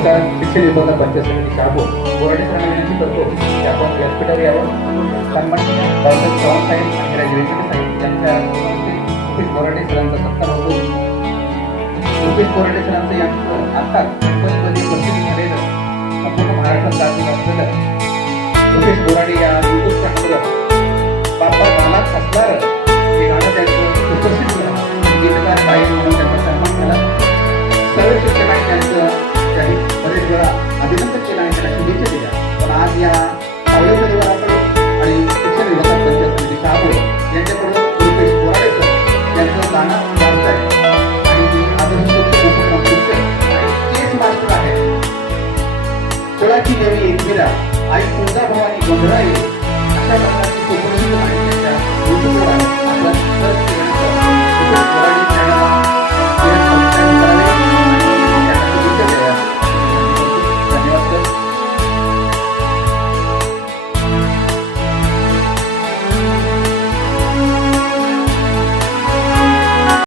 नमस्कार शिक्षण विभागात पंचायत समिती शहापूर बोराडे सरांना विनंती करतो. की आपण व्यासपीठावर यावं. सन्माननीय डॉक्टर चव्हाण साहेब आणि राजवेंद्र साहेब यांच्या हस्ते रुपेश बोराडे सरांचा सत्कार होतो. रुपेश बोराडे सरांचं यांचं आत्ताच मुंबईमध्ये प्रसिद्धी झालेलं संपूर्ण महाराष्ट्रात गाजलेलं असलेलं रुपेश बोराडे या गाणं गाजत आहे. आणि मी आदर्श उपक्रम शिक्षक आणि केस मास्टर आहे. कोणाची नवी एकमेला आई तुळजा भवानी गोंधळा येईल अशा